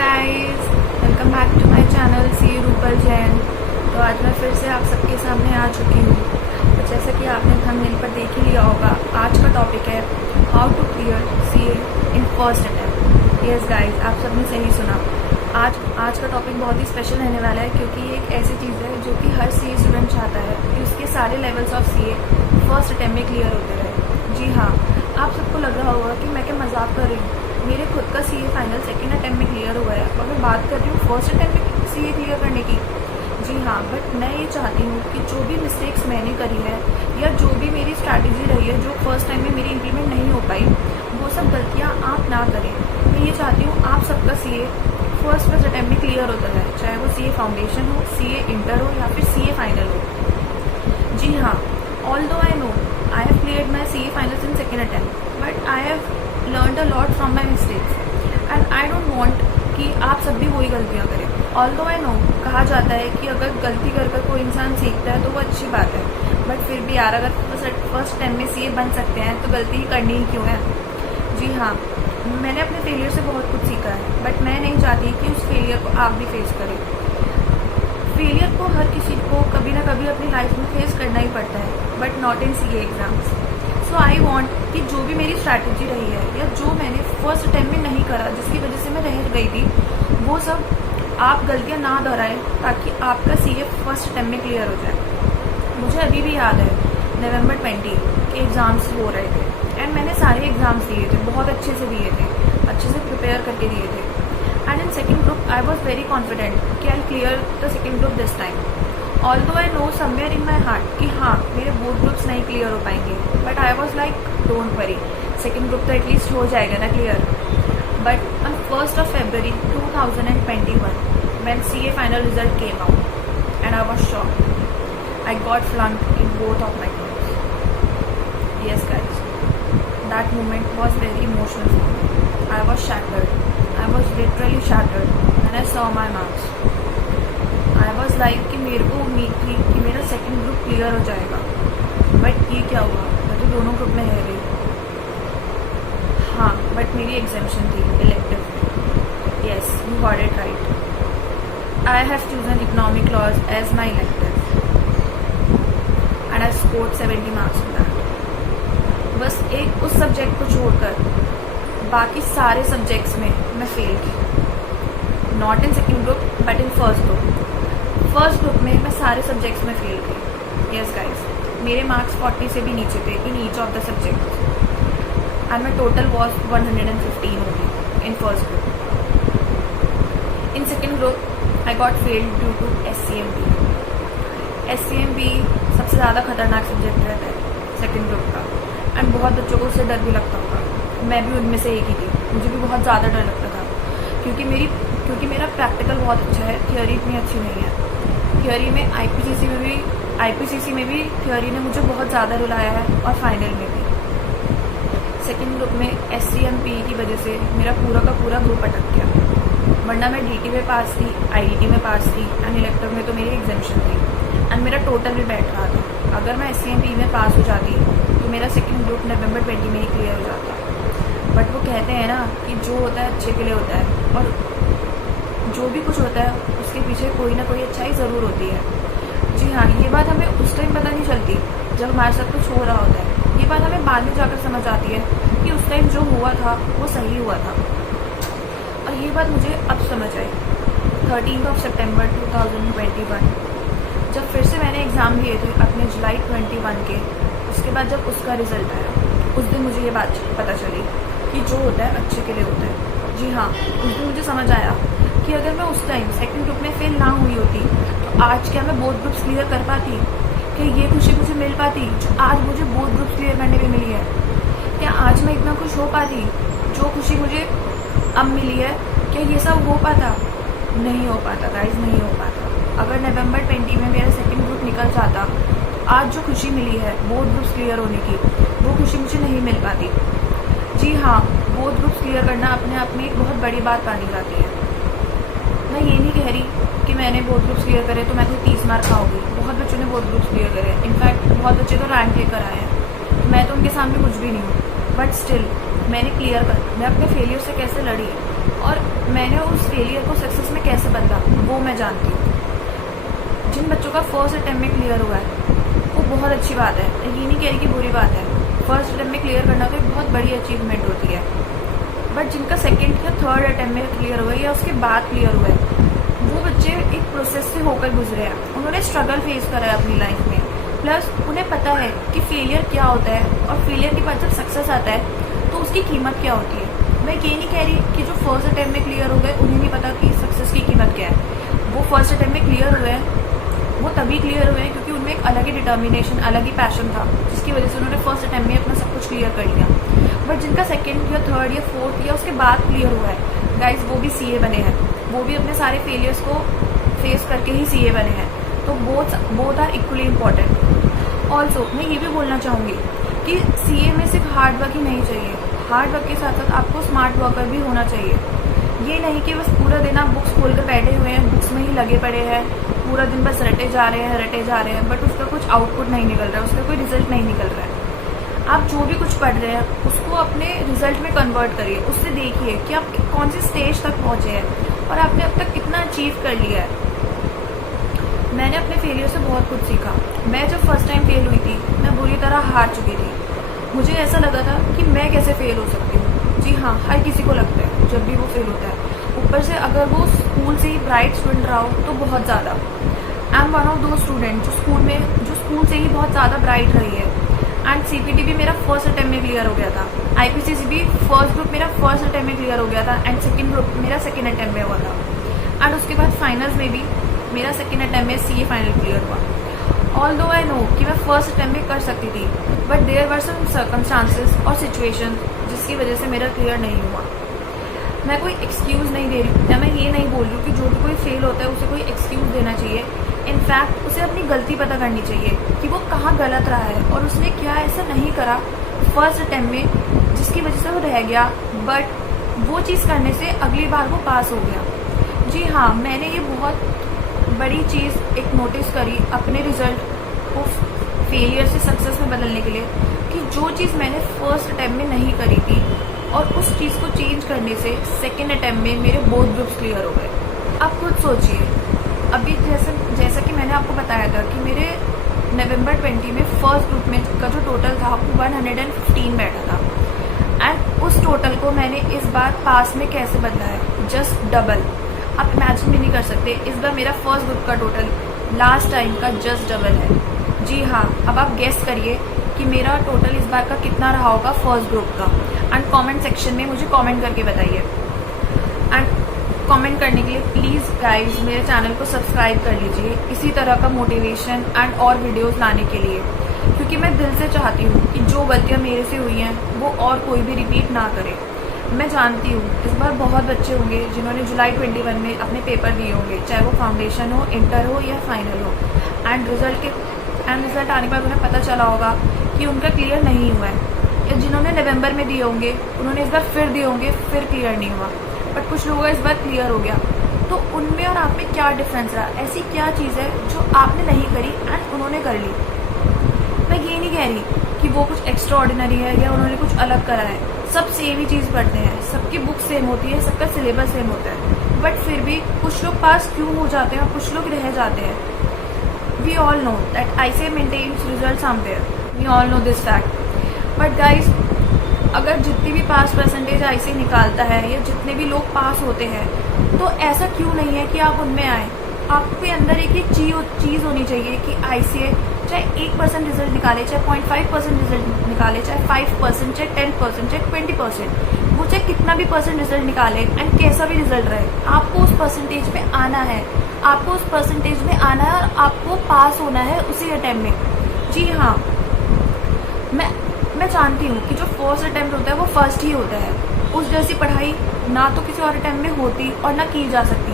Guys, welcome back to my channel C Rupal Jain. तो आज मैं फिर से आप सबके सामने आ चुकी हूँ। तो जैसा कि आपने थंबनेल पर देख ही लिया होगा, आज का टॉपिक है how to clear CA in first attempt. Yes guys, आप सबने सही सुना। आज का टॉपिक बहुत ही स्पेशल रहने वाला है, क्योंकि ये एक ऐसी चीज़ है जो कि हर सीए स्टूडेंट चाहता है कि उसके सारे levels of CA first attempt में क्लियर होते रहे। जी हाँ, आप सबको लग रहा होगा कि मैं क्या मजाक कर रही हूँ। मेरे खुद का सीए फाइनल सेकंड अटेम्प्ट में क्लियर हुआ है और मैं बात कर रही हूँ फर्स्ट अटेम्प्ट में सीए क्लियर करने की। जी हाँ, बट मैं ये चाहती हूँ कि जो भी मिस्टेक्स मैंने करी है या जो भी मेरी स्ट्रैटेजी रही है जो फर्स्ट टाइम में मेरी इम्प्लीमेंट नहीं हो पाई, वो सब गलतियाँ आप ना करें। मैं ये चाहती हूँ आप सबका सीए फर्स्ट अटेम्प्ट में क्लियर होता है, चाहे वो सीए फाउंडेशन हो, सीए इंटर हो या फिर सीए फाइनल हो। जी हाँ, although I know I have cleared my CA finals in second attempt, but I have learned a lot from my mistakes and I don't want कि आप सब भी वही गलतियाँ करें। although I know कहा जाता है कि अगर गलती कर कर कोई इंसान सीखता है तो वो अच्छी बात है, बट फिर भी यार अगर फर्स्ट टाइम में CA बन सकते हैं तो गलती करनी ही क्यों है। जी हाँ, मैंने अपने फेलियर से बहुत कुछ सीखा है, बट मैं नहीं चाहती कि उस फेलियर को आप भी फेस करें। फेलियर को हर किसी को कभी ना कभी अपनी लाइफ में फेस करना ही पड़ता है, but not in CA exams. So I want कि जो भी मेरी स्ट्रैटेजी रही है या जो मैंने फर्स्ट अटेम्प्ट में नहीं करा जिसकी वजह से मैं रह गई थी, वो सब आप गलतियाँ ना दोहराएं ताकि आपका सीए फर्स्ट अटेम्प्ट में क्लियर हो जाए। मुझे अभी भी याद है नवंबर 20 के एग्ज़ाम्स हो रहे थे एंड मैंने सारे एग्ज़ाम्स दिए थे, बहुत अच्छे से दिए थे, अच्छे से प्रिपेयर करके दिए थे। And in second group, I was very confident कि I'll clear the second group this time. Although I know somewhere in my heart कि हाँ मेरे both groups नहीं clear हो पाएंगे, but I was like don't worry, second group तो at least हो जाएगा ना clear. But on 1st of February 2021, when CA final result came out, and I was shocked. I got flunked in both of my groups. Yes guys, that moment was very emotional for me. I was shattered. I was literally shattered when I saw my marks. I was like कि मेरे को उम्मीद थी कि मेरा second group clear हो जाएगा, but ये क्या हुआ, मैं तो दोनों ग्रुप में रह गई। हाँ, बट मेरी एग्जामिशन थी इलेक्टिव में। Yes, you got it right. I have chosen economic laws as my elective and I scored 70 marks for that. बस एक उस सब्जेक्ट को छोड़कर बाकी सारे सब्जेक्ट्स में मैं फेल की। Not in second group but in first group. First group में मैं सारे सब्जेक्ट्स में फेल की। यस गाइस, मेरे मार्क्स 40 से भी नीचे थे in each of the subjects and my total was 115 होगी in first group. In second group I got failed due to SCMP। SCMP सबसे ज़्यादा खतरनाक सब्जेक्ट रहता है सेकेंड ग्रुप का, एंड बहुत बच्चों को उससे डर भी लगता होगा। मैं भी उनमें से एक ही थी, मुझे भी बहुत ज़्यादा डर लगता था, क्योंकि मेरा प्रैक्टिकल बहुत अच्छा है, थियोरी इतनी अच्छी नहीं है। थियोरी में IPCC में भी थियोरी ने मुझे बहुत ज़्यादा रुलाया है और फाइनल में भी। सेकेंड ग्रुप में SCMP की वजह से मेरा पूरा का पूरा ग्रुप अटक गया, वरना मैं DT में पास थी, IDT में पास थी एंड इलेक्टिव में तो मेरी एग्जामिशन थी एंड मेरा टोटल भी बैठ रहा था। अगर मैं SCMP में पास हो जाती तो मेरा सेकेंड ग्रुप नवंबर 20 में ही क्लियर हो जाता। बट वो कहते हैं ना कि जो होता है अच्छे के लिए होता है, और जो भी कुछ होता है उसके पीछे कोई ना कोई अच्छाई ज़रूर होती है। जी हाँ, ये बात हमें उस टाइम पता नहीं चलती जब हमारे साथ कुछ हो रहा होता है, ये बात हमें बाद में जाकर समझ आती है कि उस टाइम जो हुआ था वो सही हुआ था। और ये बात मुझे अब समझ आई 13 सितंबर 2021, जब फिर से मैंने एग्ज़ाम दिए थे अपने जुलाई 21 के। उसके बाद जब उसका रिज़ल्ट आया, उस दिन मुझे ये बात पता चली कि जो होता है अच्छे के लिए होता है। जी हाँ, उस दिन मुझे समझ आया कि अगर मैं उस टाइम सेकंड ग्रुप में फेल ना हुई होती तो आज क्या मैं बोथ ग्रुप्स क्लियर कर पाती, कि ये खुशी मुझे मिल पाती जो आज मुझे बोथ ग्रुप्स क्लियर करने में मिली है। क्या आज मैं इतना खुश हो पाती जो खुशी मुझे अब मिली है, क्या ये सब हो पाता? नहीं हो पाता गाइज, नहीं हो पाता। अगर नवंबर 20 में मेरा सेकंड ग्रुप निकल जाता तो आज जो खुशी मिली है बोथ ग्रुप्स क्लियर होने की, वो खुशी मुझे नहीं मिल पाती। जी हाँ, बोथ ग्रुप्स क्लियर करना अपने आप में एक बहुत बड़ी बात मानी जाती है। मैं ये नहीं कह रही कि मैंने बोथ ग्रुप्स क्लियर करे तो मैं कोई 30 मार्क खाऊंगी। बहुत बच्चों ने बोथ ग्रुप्स क्लियर करे, इनफैक्ट बहुत बच्चे तो रैंक लेकर आए हैं, मैं तो उनके सामने कुछ भी नहीं हूँ। बट स्टिल मैंने क्लियर कर, मैं अपने फेलियर से कैसे लड़ी और मैंने उस फेलियर को सक्सेस में कैसे बदला वो मैं जानती हूँ। जिन बच्चों का फर्स्ट अटेम्प्ट में क्लियर हुआ है वो बहुत अच्छी बात है, ये नहीं कह रही कि बुरी बात है। फर्स्ट अटेम्प्ट में क्लियर करना तो एक बहुत बड़ी अचीवमेंट होती है। बट जिनका सेकेंड या थर्ड अटेम्प्ट में क्लियर हुआ है या उसके बाद क्लियर हुआ है, वो बच्चे एक प्रोसेस से होकर गुजरे हैं। उन्होंने स्ट्रगल फेस करा है अपनी लाइफ में, प्लस उन्हें पता है कि फेलियर क्या होता है और फेलियर के बाद जब सक्सेस आता है तो उसकी कीमत क्या होती है। मैं ये नहीं कह रही कि जो फर्स्ट अटेम्प्ट में क्लियर हो गए उन्हें नहीं पता कि सक्सेस की कीमत क्या है। वो फर्स्ट अटेम्प्ट में क्लियर हुए हैं, वो तभी क्लियर हुए हैं क्योंकि उनमें एक अलग ही डिटर्मिनेशन, अलग ही पैशन था, जिसकी वजह से उन्होंने फर्स्ट अटेम्प्ट में अपना सब कुछ क्लियर कर लिया। बट जिनका सेकंड या थर्ड या फोर्थ या उसके बाद क्लियर हुआ है गाइज, वो भी सीए बने हैं, वो भी अपने सारे फेलियर्स को फेस करके ही सीए बने हैं। तो both are equally important. Also मैं ये भी बोलना चाहूँगी कि सीए में सिर्फ हार्ड वर्क ही नहीं चाहिए, हार्ड वर्क के साथ साथ आपको स्मार्ट वर्कर भी होना चाहिए। ये नहीं कि बस पूरा दिन आप बुक्स खोल कर बैठे हुए हैं, बुक्स में ही लगे पड़े हैं, पूरा दिन बस रटे जा रहे हैं, बट उसका कुछ आउटपुट नहीं निकल रहा है, उसका कोई रिजल्ट नहीं निकल रहा है। आप जो भी कुछ पढ़ रहे हैं उसको अपने रिजल्ट में कन्वर्ट करिए, उससे देखिए कि आप कौन सी स्टेज तक पहुँचे हैं और आपने अब तक कितना अचीव कर लिया है। मैंने अपने फेलियर से बहुत कुछ सीखा। मैं जब फर्स्ट टाइम फेल हुई थी, मैं बुरी तरह हार चुकी थी। मुझे ऐसा लगा था कि मैं कैसे फेल हो सकती हूँ। जी हाँ, हर किसी को लगता है जब भी वो फेल होता है, ऊपर से अगर वो स्कूल से ही ब्राइट स्टूडेंट रहा हो तो बहुत ज़्यादा। आई एम वन ऑफ दो स्टूडेंट जो स्कूल से ही बहुत ज़्यादा ब्राइट रही है। एंड सीपीटी भी मेरा फर्स्ट अटेम्प्ट में क्लियर हो गया था, आईपीसीसी भी फर्स्ट ग्रुप मेरा फर्स्ट अटेम्प्ट में क्लियर हो गया था एंड सेकेंड ग्रुप मेरा सेकेंड अटेम्प्ट में हुआ था। एंड उसके बाद फाइनल्स में भी मेरा सेकेंड अटेम्प्ट में सीए फाइनल क्लियर हुआ। ऑल्दो आई नो कि मैं फर्स्ट अटेम्प्ट में कर सकती थी, but there were some circumstances और सिचुएशन जिसकी वजह से मेरा क्लियर नहीं हुआ। मैं कोई एक्सक्यूज़ नहीं दे रही हूँ, या मैं ये नहीं बोल रही हूँ कि जो भी कोई फेल होता है उसे कोई एक्सक्यूज़ देना चाहिए। इनफैक्ट उसे अपनी गलती पता करनी चाहिए कि वो कहाँ गलत रहा है और उसने क्या ऐसा नहीं करा फर्स्ट अटेम्प्ट में जिसकी वजह से वो रह गया, बट वो चीज़ करने से अगली बार वो पास हो गया। जी हाँ, मैंने ये बहुत बड़ी चीज़ एक नोटिस करी अपने रिजल्ट को फेलियर से सक्सेस में बदलने के लिए, कि जो चीज़ मैंने फर्स्ट अटेम्प्ट में नहीं करी थी और उस चीज़ को चेंज करने से सेकेंड अटेम्प्ट में मेरे बोथ ग्रुप्स क्लियर हो गए। आप खुद सोचिए, अभी जैसा कि मैंने आपको बताया था कि मेरे नवंबर 20 में फर्स्ट ग्रुप में का जो टोटल था 115 बैठा था, एंड उस टोटल को मैंने इस बार पास में कैसे बदला है, जस्ट डबल। आप इमेजिन भी नहीं कर सकते, इस बार मेरा फर्स्ट ग्रुप का टोटल लास्ट टाइम का जस्ट डबल है। जी हाँ, अब आप गेस करिए कि मेरा टोटल इस बार का कितना रहा होगा फर्स्ट ग्रुप का। एंड कमेंट सेक्शन में मुझे कमेंट करके बताइए। एंड कमेंट करने के लिए प्लीज़ गाइज मेरे चैनल को सब्सक्राइब कर लीजिए इसी तरह का मोटिवेशन एंड और वीडियोस लाने के लिए, क्योंकि मैं दिल से चाहती हूँ कि जो गलतियाँ मेरे से हुई हैं वो और कोई भी रिपीट ना करे। मैं जानती हूँ इस बार बहुत बच्चे होंगे जिन्होंने जुलाई 21 में अपने पेपर दिए होंगे, चाहे वो फाउंडेशन हो, इंटर हो या फाइनल हो, एंड रिजल्ट आने के बाद उन्हें पता चला होगा कि उनका क्लियर नहीं हुआ है। या जिन्होंने नवंबर में दिए होंगे उन्होंने इस बार फिर दिए होंगे, फिर क्लियर नहीं हुआ, बट कुछ लोगों का इस बार क्लियर हो गया। तो उनमें और आप में क्या डिफरेंस रहा, ऐसी क्या चीज़ है जो आपने नहीं करी एंड उन्होंने कर ली। मैं ये नहीं कह रही कि वो कुछ एक्स्ट्रा ऑर्डिनरी है या उन्होंने कुछ अलग करा है, सब सेम ही चीज़ पढ़ते हैं, सबकी बुक सेम होती है, सबका सिलेबस सेम होता है, बट फिर भी कुछ लोग पास क्यों हो जाते हैं और कुछ लोग रह जाते हैं। We all know that ICA maintains result somewhere, we all know this fact. But guys, अगर जितनी भी पास परसेंटेज ICA निकालता है या जितने भी लोग पास होते हैं, तो ऐसा क्यों नहीं है कि आप उनमें आए। आपके अंदर एक चीज़ होनी चाहिए कि ICA चाहे 1% रिजल्ट निकाले, चाहे 0.5% रिजल्ट निकाले, चाहे 5%, चाहे 10%, चाहे 20%, वो चाहे कितना भी परसेंट रिजल्ट निकाले एंड कैसा भी रिजल्ट रहे, आपको उस परसेंटेज पे आना है, आपको उस परसेंटेज में आना है और आपको पास होना है उसी अटेम्प्ट में। जी हाँ, मैं जानती हूँ कि जो फर्स्ट अटेम्प्ट होता है वो फर्स्ट ही होता है, उस जैसी पढ़ाई ना तो किसी और अटेम्प्ट में होती और ना की जा सकती,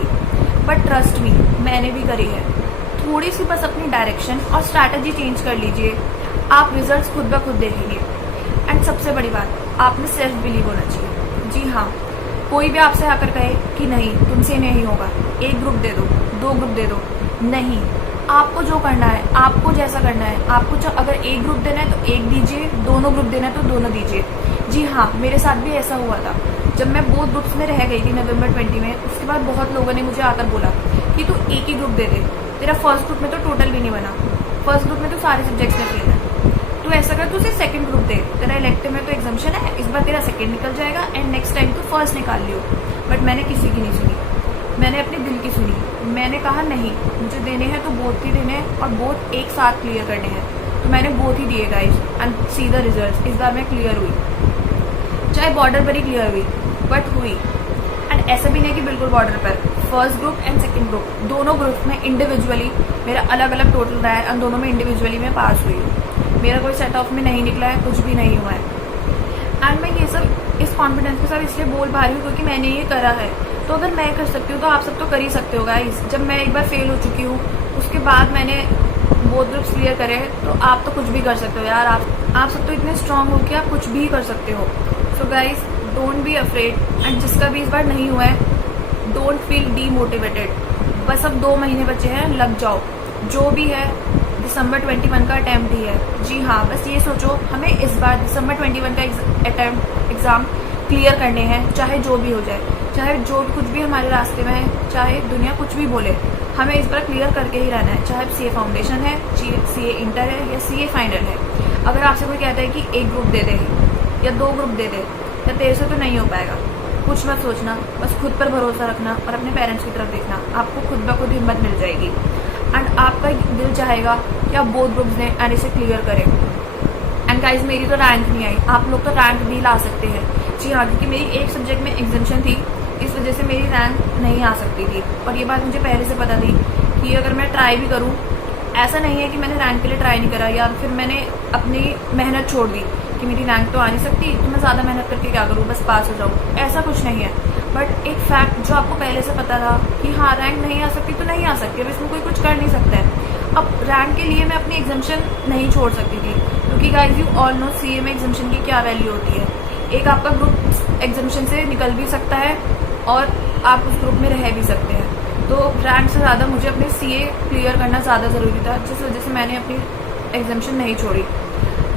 बट ट्रस्ट मी, मैंने भी करी है। थोड़ी सी बस अपनी डायरेक्शन और स्ट्रैटेजी चेंज कर लीजिए, आप रिजल्ट्स खुद ब खुद देखेंगे। एंड सबसे बड़ी बात, आप में सेल्फ बिलीव होना चाहिए। जी हाँ, कोई भी आपसे आकर कहे कि नहीं तुमसे नहीं होगा, एक ग्रुप दे दो, 2 ग्रुप दे दो, नहीं, आपको जो करना है, आपको जैसा करना है, आपको अगर एक ग्रुप देना है तो एक दीजिए, दोनों ग्रुप देना है तो दोनों दीजिए। जी हाँ, मेरे साथ भी ऐसा हुआ था। जब मैं बोथ ग्रुप्स में रह गई थी नवंबर 20 में, उसके बाद बहुत लोगों ने मुझे आकर बोला कि तू एक ही ग्रुप दे दे, तेरा फर्स्ट ग्रुप में तो टोटल भी नहीं बना, फर्स्ट ग्रुप में तो सारे सब्जेक्ट्स में फेल है, तो ऐसा कर तू सिर्फ सेकंड ग्रुप दे, तेरा इलेक्टिव में तो एग्जाम्शन है, इस बार तेरा सेकंड निकल जाएगा एंड नेक्स्ट टाइम तू फर्स्ट निकाल लियो। बट मैंने किसी की नहीं सुनी, मैंने अपने दिल की सुनी। मैंने कहा नहीं, मुझे देने हैं तो बोथ ही देने हैं और बोथ एक साथ क्लियर करने हैं, तो मैंने बोथ ही दिए guys and see the result. इस बार मैं क्लियर हुई, चाहे बॉर्डर पर ही क्लियर हुई बट हुई। एंड ऐसा भी नहीं कि बिल्कुल बॉर्डर पर, first group and second group दोनों ग्रुप में इंडिविजुअली मेरा अलग अलग टोटल रहा है एंड दोनों में इंडिविजुअली मैं पास हुई हूँ। मेरा कोई सेट ऑफ में नहीं निकला है, कुछ भी नहीं हुआ है। एंड मैं ये सब इस कॉन्फिडेंस के साथ इसलिए बोल पा रही हूँ क्योंकि मैंने ये करा है। तो अगर मैं कर सकती हूँ तो आप सब तो कर ही सकते हो गाइस। जब मैं एक बार फेल हो चुकी हूँ, उसके बाद मैंने बोथ ग्रुप्स क्लियर करे, तो आप तो कुछ भी कर सकते हो यार। आप सब तो इतने स्ट्रांग हो कि आप कुछ भी कर सकते हो। So guys, don't be afraid. And जिसका भी इस बार नहीं हुआ है, डोंट फील डीमोटिवेटेड। बस अब 2 महीने बचे हैं, लग जाओ। जो भी है दिसंबर 21 का अटैम्प्ट ही है। जी हाँ, बस ये सोचो हमें इस बार दिसंबर 21 का एग्ज़ाम क्लियर करने हैं, चाहे जो भी हो जाए, चाहे जो कुछ भी हमारे रास्ते में है, चाहे दुनिया कुछ भी बोले, हमें इस बार क्लियर करके ही रहना है। चाहे सीए फाउंडेशन है, सीए इंटर है या सीए फाइनल है। अगर आपसे कोई कहता है कि एक ग्रुप दे दे या 2 ग्रुप दे दे या तेरे से तो नहीं हो पाएगा, कुछ मत सोचना, बस खुद पर भरोसा रखना और अपने पेरेंट्स की तरफ देखना। आपको खुद ब खुद हिम्मत मिल जाएगी एंड आपका दिल चाहेगा कि आप बोथ ग्रुप्स दें एंड इसे क्लियर करें। एंड गाइस, मेरी तो रैंक नहीं आई, आप लोग तो रैंक भी ला सकते हैं। जी हाँ, क्योंकि मेरी एक सब्जेक्ट में एग्जाम्शन थी, इस वजह से मेरी रैंक नहीं आ सकती थी और ये बात मुझे पहले से पता थी कि अगर मैं ट्राई भी करूँ, ऐसा नहीं है कि मैंने रैंक के लिए ट्राई नहीं करा या फिर मैंने अपनी मेहनत छोड़ दी कि मेरी रैंक तो आ नहीं सकती तो मैं ज़्यादा मेहनत करके क्या करूँ, बस पास हो जाऊँ। ऐसा कुछ नहीं है। बट एक फैक्ट जो आपको पहले से पता था कि हाँ रैंक नहीं आ सकती तो नहीं आ सकती, अब इसमें कोई कुछ कर नहीं सकता है। अब रैंक के लिए मैं अपनी एग्जाम्शन नहीं छोड़ सकती थी, क्योंकि guys you all know CA में एग्जाम्शन की क्या वैल्यू होती है। एक आपका ग्रुप एग्जाम्शन से निकल भी सकता है और आप उस ग्रुप में रह भी सकते हैं। तो रैंक से ज़्यादा मुझे अपने सीए क्लियर करना ज़्यादा ज़रूरी था, जिस वजह से मैंने अपनी एग्जाम्शन नहीं छोड़ी।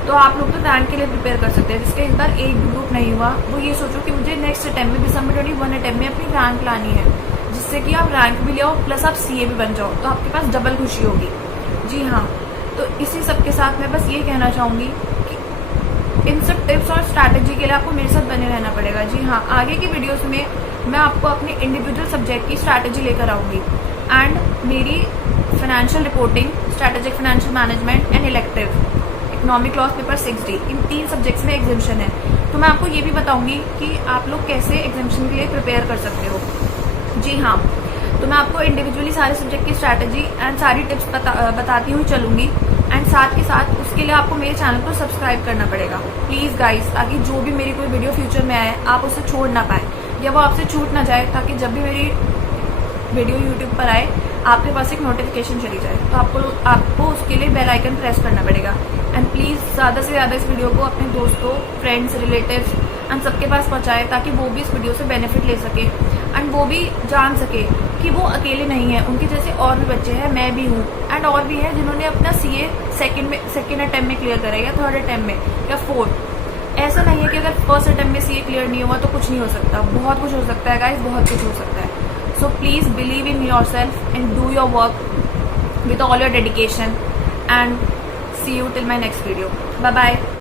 तो आप लोग तो रैंक के लिए प्रिपेयर कर सकते हैं। जिसके इस बार एक भी ग्रुप नहीं हुआ, वो ये सोचो कि मुझे नेक्स्ट अटेम्प्ट में दिसंबर 21 अटेम्प्ट में अपनी रैंक लानी है, जिससे कि आप रैंक भी ले आओ प्लस आप सीए भी बन जाओ, तो आपके पास डबल खुशी होगी। जी हाँ, तो इसी सब के साथ मैं बस ये कहना चाहूँगी कि इन सब टिप्स और स्ट्रैटेजी के लिए आपको मेरे साथ बने रहना पड़ेगा। जी हाँ, आगे की वीडियोस में मैं आपको अपनी इंडिविजुअल सब्जेक्ट की स्ट्रैटेजी लेकर आऊँगी एंड मेरी financial reporting, strategic financial management and elective, economic loss paper 6D, in 3 subjects में एग्जाम्शन है। तो मैं आपको ये भी बताऊंगी कि आप लोग कैसे एग्जाम्शन के लिए प्रिपेयर कर सकते हो। जी हाँ, तो मैं आपको इंडिविजुअली सारे सब्जेक्ट की स्ट्रैटेजी एंड सारी टिप्स बताती हुई चलूंगी एंड साथ के साथ उसके लिए आपको मेरे चैनल को सब्सक्राइब करना पड़ेगा प्लीज़ गाइस, ताकि जो भी मेरी कोई वीडियो फ्यूचर में आए आप उसे छोड़ ना पाए या वो आपसे छूट ना जाए, ताकि जब भी मेरी वीडियो यूट्यूब पर आए आपके पास एक नोटिफिकेशन चली जाए। तो आपको उसके लिए बेल आइकन प्रेस करना पड़ेगा। एंड प्लीज़ ज़्यादा से ज़्यादा इस वीडियो को अपने दोस्तों, फ्रेंड्स, रिलेटिव्स एंड सबके पास पहुँचाए, ताकि वो भी इस वीडियो से बेनिफिट ले सके एंड वो भी जान सके कि वो अकेले नहीं है, उनके जैसे और भी बच्चे हैं, मैं भी हूँ एंड और भी हैं जिन्होंने अपना सीए सेकेंड अटेम्प्ट में क्लियर करा या थर्ड अटेम्प्ट में या फोर्थ। ऐसा नहीं है कि अगर फर्स्ट अटेम्प्ट में सीए क्लियर नहीं हुआ तो कुछ नहीं हो सकता, बहुत कुछ हो सकता है गाइस, बहुत कुछ हो सकता है। So please believe in yourself and do your work with all your dedication and see you till my next video. Bye bye.